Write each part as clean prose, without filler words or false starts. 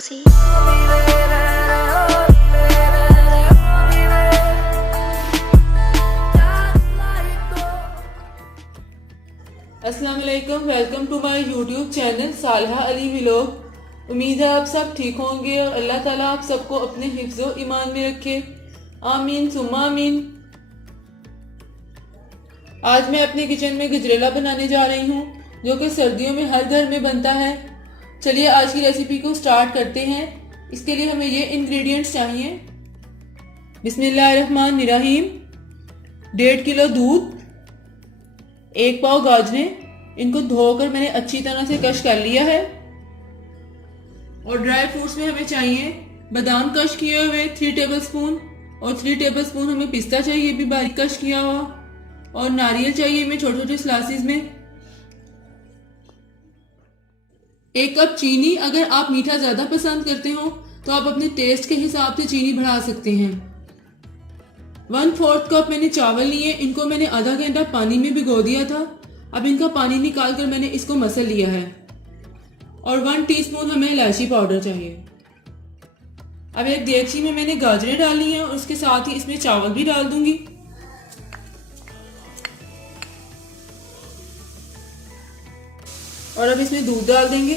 cozy. अस्सलाम वालेकुम, welcome to my YouTube channel Saleha Ali vlog. उम्मीद है आप सब ठीक होंगे और अल्लाह ताला आप सबको अपने हिफ्ज़ो ईमान में रखे, आमीन सुम्मा आमीन। आज मैं अपने किचन में गजरेला बनाने जा रही हूँ जो कि सर्दियों में हर घर में बनता है। चलिए आज की रेसिपी को स्टार्ट करते हैं। इसके लिए हमें ये इंग्रेडिएंट्स चाहिए। बिस्मिल्लाहिर्रहमानिर्रहीम। 1.5 किलो दूध, 1 पाव गाजरें, इनको धोकर मैंने अच्छी तरह से कश कर लिया है। और ड्राई फ्रूट्स में हमें चाहिए बादाम कश किए हुए 3 टेबलस्पून, और 3 टेबलस्पून हमें पिस्ता चाहिए भी बारीक कश किया हुआ, और नारियल चाहिए हमें छोटे छोटे स्लाइसेस में। 1 कप चीनी। अगर आप मीठा ज्यादा पसंद करते हो तो आप अपने टेस्ट के हिसाब से चीनी बढ़ा सकते हैं। 1/4 कप मैंने चावल लिए, इनको मैंने आधा घंटा पानी में भिगो दिया था। अब इनका पानी निकाल कर मैंने इसको मसल लिया है। और 1 टीस्पून हमें इलायची पाउडर चाहिए। अब एक देगची में मैंने गाजरें डाली हैं और उसके साथ ही इसमें चावल भी डाल दूंगी। और अब इसमें दूध डाल देंगे।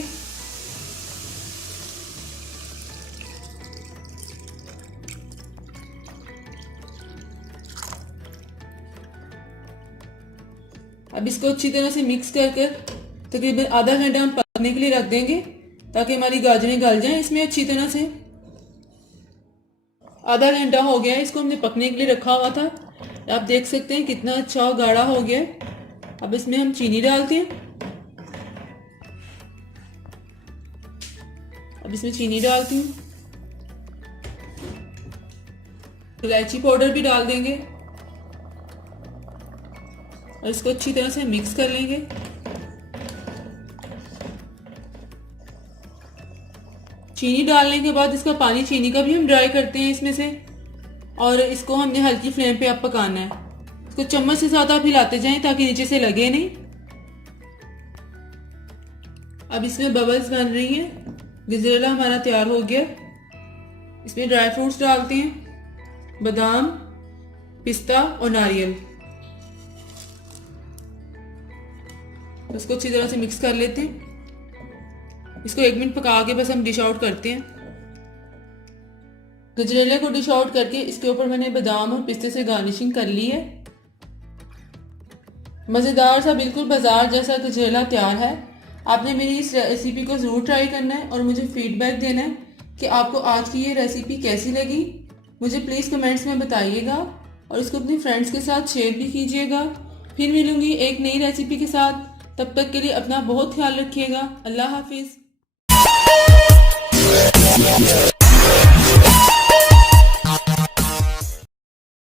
अब इसको अच्छी तरह से मिक्स कर तकरीबन आधा घंटा हम पकने के लिए रख देंगे ताकि हमारी गाजरें गल जाएं इसमें अच्छी तरह से। आधा घंटा हो गया है, इसको हमने पकने के लिए रखा हुआ था। आप देख सकते हैं कितना अच्छा गाढ़ा हो गया। अब इसमें हम चीनी डालते हैं। अब इसमें चीनी डालती हूँ, इलायची पाउडर भी डाल देंगे और इसको अच्छी तरह से मिक्स कर लेंगे। चीनी डालने के बाद इसका पानी चीनी का भी हम ड्राई करते हैं इसमें से, और इसको हमने हल्की फ्लेम पे अब पकाना है। इसको चम्मच से साथ आप हिलाते जाएं ताकि नीचे से लगे नहीं। अब इसमें बबल्स बन रही हैं। गजरेला हमारा तैयार हो गया। इसमें ड्राई फ्रूट्स डालते हैं, बादाम, पिस्ता और नारियल। इसको अच्छी तरह से मिक्स कर लेते हैं। इसको 1 मिनट पका के बस हम डिश आउट करते हैं। गजरेले को डिश आउट करके इसके ऊपर मैंने बादाम और पिस्ते से गार्निशिंग कर ली है। मज़ेदार सा बिल्कुल बाजार जैसा गजरेला तैयार है। आपने मेरी इस रेसिपी को ज़रूर ट्राई करना है और मुझे फीडबैक देना है कि आपको आज की ये रेसिपी कैसी लगी। मुझे प्लीज़ कमेंट्स में बताइएगा और इसको अपनी फ्रेंड्स के साथ शेयर भी कीजिएगा। फिर मिलूंगी एक नई रेसिपी के साथ। तब तक के लिए अपना बहुत ख्याल रखिएगा। अल्लाह हाफिज़।